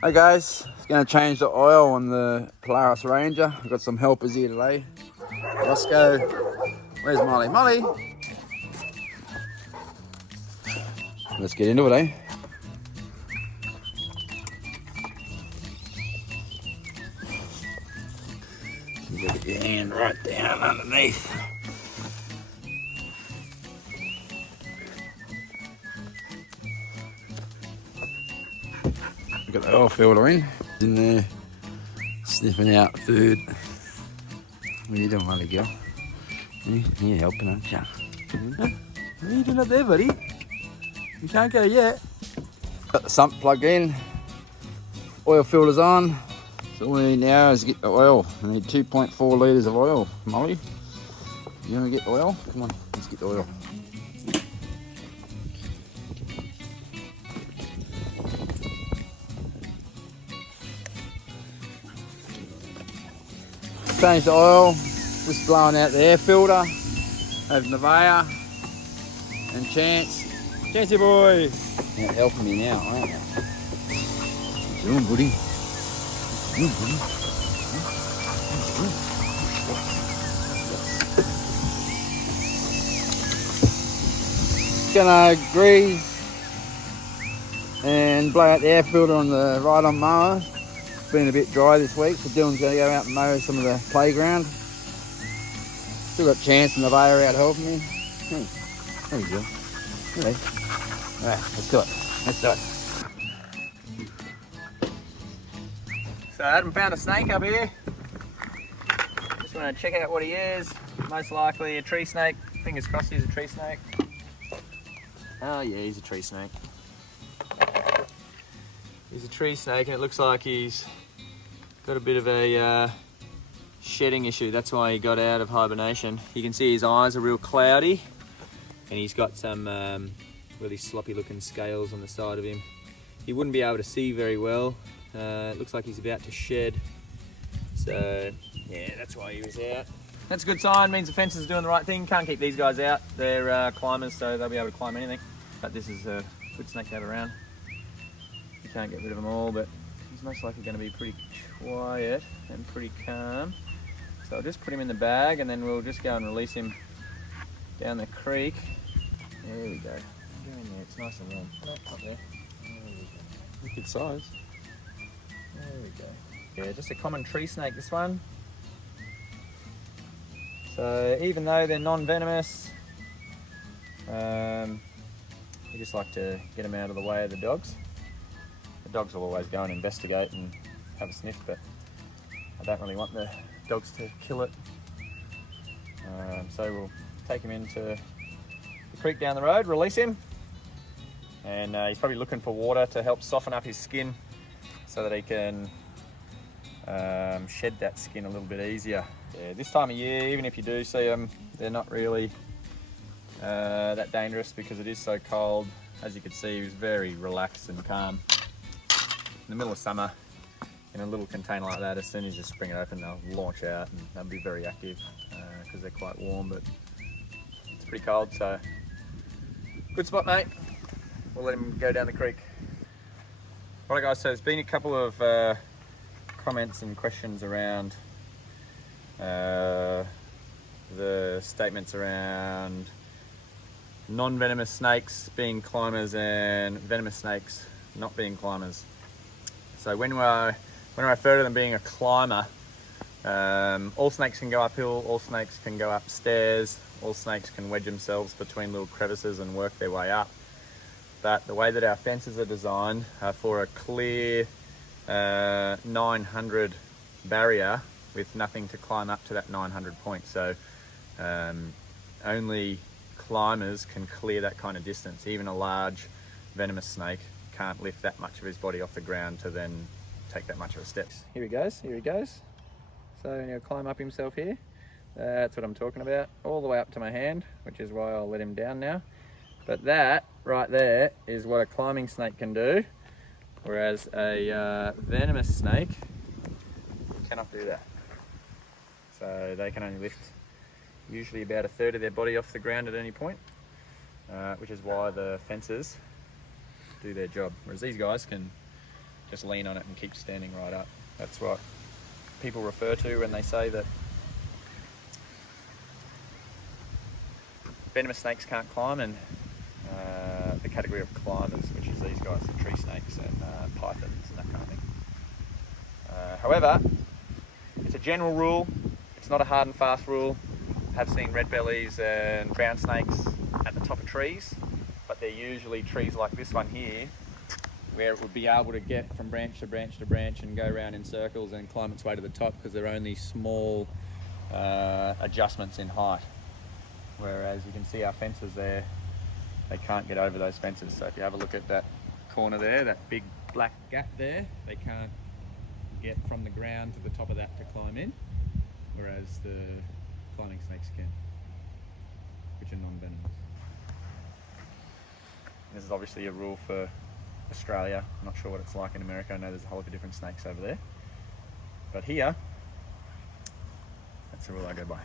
Hey guys, going to change the oil on the Polaris Ranger. I've got some helpers here today. Rosco, where's Molly? Molly! Let's get into it, eh? You get your hand right down underneath. Got the oil filter in there, sniffing out food. What are you doing, Molly girl? You're helping, aren't you? What are you doing up there, buddy? You can't go yet. Got the sump plugged in, oil filter's on. So all we need now is get the oil. I need 2.4 litres of oil. Molly, you want to get oil? Come on, let's get the oil. Change the oil, just blowing out the air filter of Neveah and Chance. Chancey boy! You're helping me now, aren't you? What you doing, buddy? What you doing, buddy? Gonna grease and blow out the air filter on the ride-on mower. It's been a bit dry this week, so Dylan's going to go out and mow some of the playground. Still got Chance and Neveah out helping me. There you go. Alright, let's do it. Let's do it. So Adam found a snake up here. Just want to check out what he is. Most likely a tree snake. Fingers crossed he's a tree snake. Oh yeah, he's a tree snake. He's a tree snake and it looks like he's got a bit of a shedding issue. That's why he got out of hibernation. You can see his eyes are real cloudy and he's got some really sloppy looking scales on the side of him. He wouldn't be able to see very well. It looks like he's about to shed. So yeah, that's why he was out. That's a good sign, means the fence is doing the right thing. Can't keep these guys out. They're climbers, so they'll be able to climb anything. But this is a good snake to have around. You can't get rid of them all, but he's most likely going to be pretty quiet and pretty calm. So I'll just put him in the bag and then we'll just go and release him down the creek. There we go. Go in there, it's nice and warm. No, up there. There we go. Good size. There we go. Yeah, just a common tree snake, this one. So even though they're non-venomous, we just like to get them out of the way of the dogs. The dogs will always go and investigate and have a sniff, but I don't really want the dogs to kill it. So we'll take him into the creek down the road, release him, and he's probably looking for water to help soften up his skin so that he can shed that skin a little bit easier. Yeah, this time of year, even if you do see them, they're not really that dangerous because it is so cold. As you can see, he was very relaxed and calm. In the middle of summer, in a little container like that, as soon as you spring it open, they'll launch out and they'll be very active because they're quite warm, but it's pretty cold, so good spot, mate. We'll let him go down the creek. Alright guys, so there's been a couple of comments and questions around the statements around non-venomous snakes being climbers and venomous snakes not being climbers. So when I refer to them being a climber, all snakes can go uphill, all snakes can go upstairs, all snakes can wedge themselves between little crevices and work their way up. But the way that our fences are designed are for a clear 900 barrier with nothing to climb up to that 900 point. So only climbers can clear that kind of distance. Even a large venomous snake can't lift that much of his body off the ground to then take that much of a step. Here he goes, here he goes. So he'll climb up himself here. That's what I'm talking about. All the way up to my hand, which is why I'll let him down now. But that right there is what a climbing snake can do, whereas a venomous snake cannot do that. So they can only lift usually about a third of their body off the ground at any point, which is why the fences do their job. Whereas these guys can just lean on it and keep standing right up. That's what people refer to when they say that venomous snakes can't climb, and the category of climbers, which is these guys, the tree snakes and pythons and that kind of thing. However, it's a general rule. It's not a hard and fast rule. I've seen red bellies and brown snakes at the top of trees, but they're usually trees like this one here, where it would be able to get from branch to branch to branch and go around in circles and climb its way to the top, because they're only small adjustments in height. Whereas you can see our fences there, they can't get over those fences. So if you have a look at that corner there, that big black gap there, they can't get from the ground to the top of that to climb in, whereas the climbing snakes can, which are non-venomous. This is obviously a rule for Australia. I'm not sure what it's like in America. I know there's a whole lot of different snakes over there. But here, that's the rule I go by.